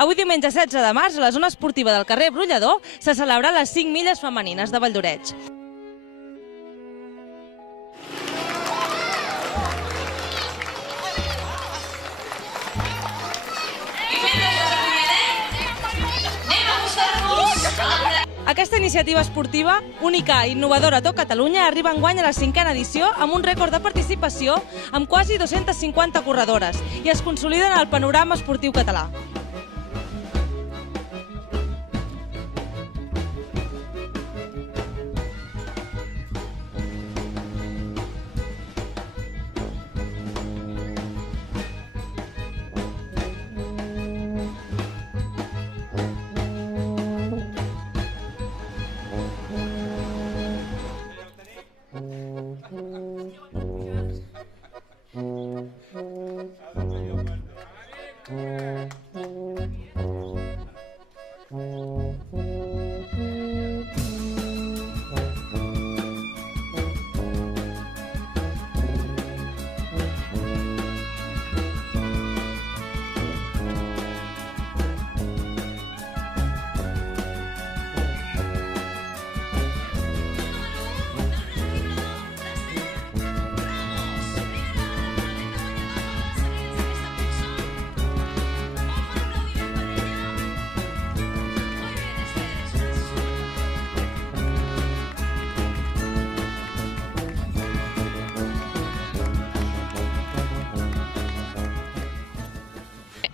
Avui diumenge 16 de març, a la zona esportiva del carrer Brollador, se celebra les 5 milles femenines de Vall d'Oreig. Aquesta iniciativa esportiva, única i innovadora a tot Catalunya, arriba enguany a la 5a edició amb un rècord de participació amb quasi 250 corredores i es consolida en el panorama esportiu català.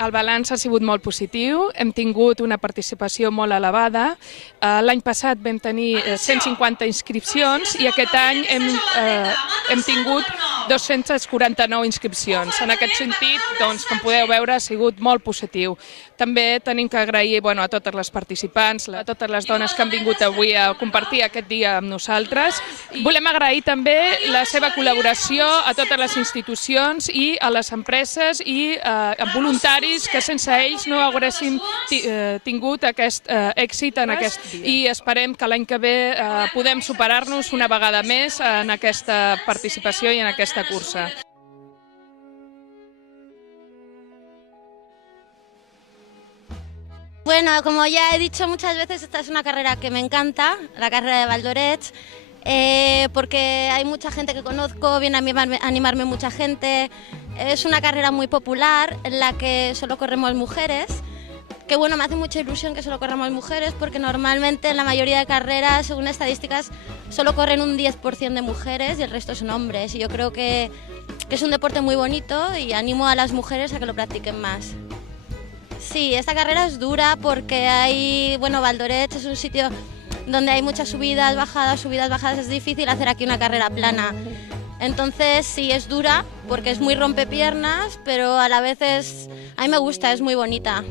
El balanç ha sigut molt positiu, hem tingut una participació molt elevada. L'any passat vam tenir 150 inscripcions i aquest any hem tingut 249 inscripcions. En aquest sentit, doncs, com podeu veure, ha sigut molt positiu. També tenim que agrair a totes les participants, a totes les dones que han vingut avui a compartir aquest dia amb nosaltres. Volem agrair també la seva col·laboració a totes les institucions i a les empreses i a voluntaris que sense ells no haguéssim tingut aquest èxit en aquest dia. I esperem que l'any que ve podem superar-nos una vegada més en aquesta participació i en aquesta cursa. Bueno, como ya he dicho muchas veces, esta es una carrera que me encanta, la carrera de Vall d'Oreig, porque hay mucha gente que conozco, viene a animarme mucha gente. Es una carrera muy popular en la que solo corremos mujeres, que bueno, me hace mucha ilusión que solo corramos mujeres porque normalmente en la mayoría de carreras, según estadísticas, solo corren un 10% de mujeres y el resto son hombres. Y yo creo que es un deporte muy bonito y animo a las mujeres a que lo practiquen más. Sí, esta carrera es dura porque Vall d'Oreig es un sitio donde hay muchas subidas, bajadas, es difícil hacer aquí una carrera plana. Entonces sí, es dura porque es muy rompepiernas, pero a la vez a mí me gusta, es muy bonita.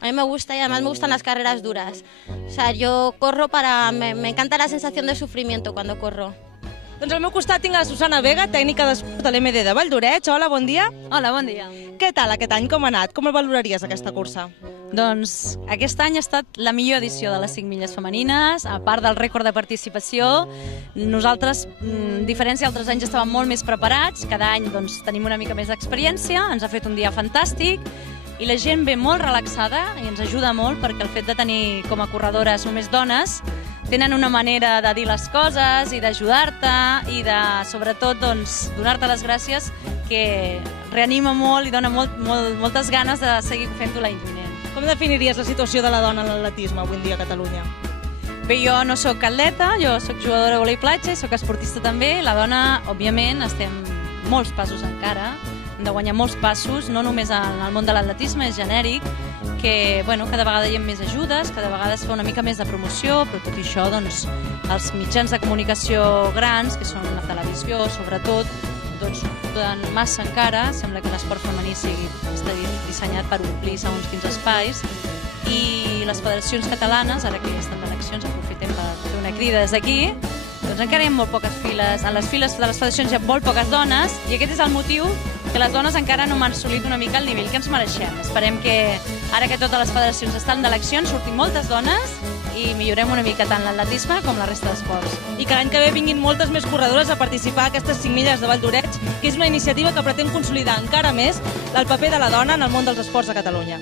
A mí me gusta y además me gustan las carreras duras. O sea, yo corro me encanta la sensación de sufrimiento cuando corro. Doncs al meu costat tinc la Susana Vega, tècnica d'esport de l'MD de Vall d'Oreig. Hola, bon dia. Hola, bon dia. Què tal aquest any? Com ha anat? Com el valoraries aquesta cursa? Doncs aquest any ha estat la millor edició de les 5 milles femenines, a part del rècord de participació. Nosaltres, en diferència d'altres anys, estàvem molt més preparats. Cada any doncs, tenim una mica més d'experiència, ens ha fet un dia fantàstic i la gent ve molt relaxada i ens ajuda molt perquè el fet de tenir com a corredores només dones tenen una manera de dir les coses i d'ajudar-te i de, sobretot, doncs, donar-te les gràcies que reanima molt i dona moltes ganes de seguir fent-ho l'any vinent. Com definiries la situació de la dona en l'atletisme avui en dia a Catalunya? Bé, jo no sóc atleta, jo sóc jugadora de vòlei platja i sóc esportista també. La dona, òbviament, estem molts passos encara, hem de guanyar molts passos, no només en el món de l'atletisme, és genèric, que cada vegada hi ha més ajudes, cada vegada es fa una mica més de promoció, però tot i això, doncs, els mitjans de comunicació grans, que són la televisió, sobretot, doncs no poden massa encara. Sembla que l'esport femení està dissenyat per omplir segons quins espais, i les federacions catalanes, ara que ja estan d'eleccions, aprofitem per fer una crida des d'aquí, doncs encara hi ha molt poques files. En les files de les federacions hi ha molt poques dones i aquest és el motiu que les dones encara no han assolit una mica el nivell que ens mereixem. Esperem que ara que totes les federacions estan d'eleccions surtin moltes dones i millorem una mica tant l'atletisme com la resta d'esports. I que l'any que ve vinguin moltes més corredores a participar a aquestes 5 milles de Vall d'Oreig, que és una iniciativa que pretén consolidar encara més el paper de la dona en el món dels esports a Catalunya.